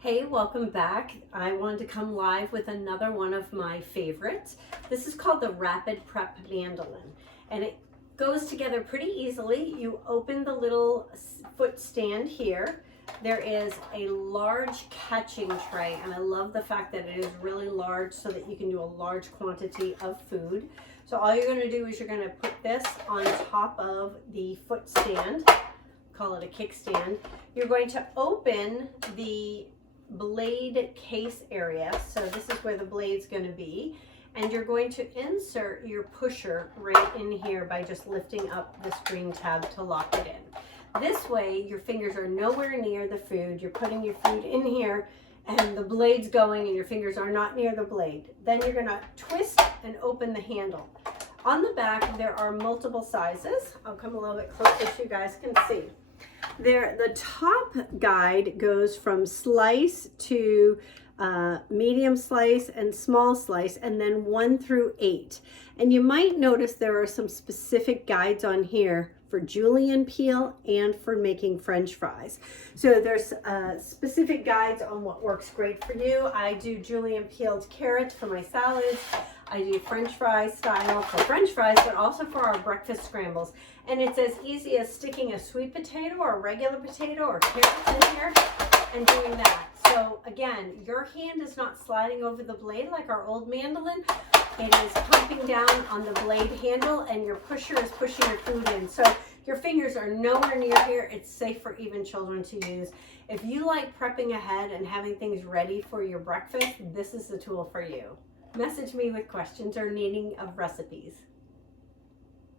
Hey, welcome back. I wanted to come live with another one of my favorites. This is called the Rapid Prep Mandoline, and it goes together pretty easily. You open the little foot stand here. There is a large catching tray, and I love the fact that it is really large so that you can do a large quantity of food. So all you're going to do is you're going to put this on top of the foot stand, call it a kickstand. You're going to open the blade case area, so this is where the blade's going to be, and you're going to insert your pusher right in here by just lifting up the screen tab to lock it in. This way your fingers are nowhere near the food. You're putting your food in here and the blade's going and your fingers are not near the blade. Then you're going to twist and open the handle. On the back there are multiple sizes. I'll come a little bit closer so you guys can see. The top guide goes from slice to medium slice and small slice, and then 1 through 8. And you might notice there are some specific guides on here for julienne peel and for making French fries. So there's specific guides on what works great for you. I do julienne peeled carrots for my salads. I do French fry style for French fries, but also for our breakfast scrambles. And it's as easy as sticking a sweet potato or a regular potato or carrots in here and doing that. So again, your hand is not sliding over the blade like our old mandolin. It is pumping down on the blade handle, and your pusher is pushing your food in. So your fingers are nowhere near here. It's safe for even children to use. If you like prepping ahead and having things ready for your breakfast, this is the tool for you. Message me with questions or needing of recipes.